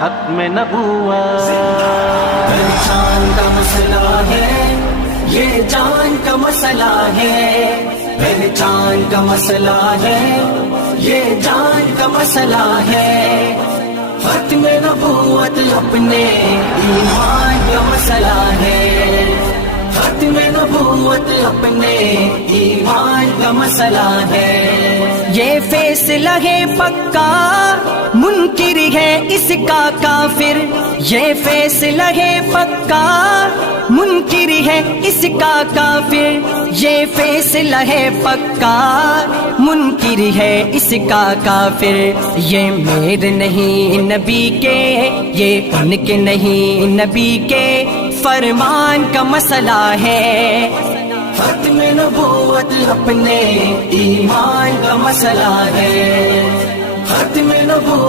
حق میں نبوت پہچان کا مسئلہ ہے، یہ جان کا مسئلہ ہے، پہچان کا مسئلہ ہے، یہ جان کا مسئلہ ہے، ختم نبوت اپنے ایمان کا مسئلہ ہے، ختم نبوت اپنے ایمان کا مسئلہ ہے، یہ فیصلہ ہے پکا منکر ہے اس کا کافر، یہ فیصلہ ہے پکا منکر ہے اس کا کافر، یہ فیصلہ ہے پکا منکر ہے اس کا کافر، یہ میرے نہیں نبی کے، یہ ان کے نہیں نبی کے فرمان کا مسئلہ ہے، ختم نبوت اپنے ایمان کا مسئلہ ہے، ختم نبوت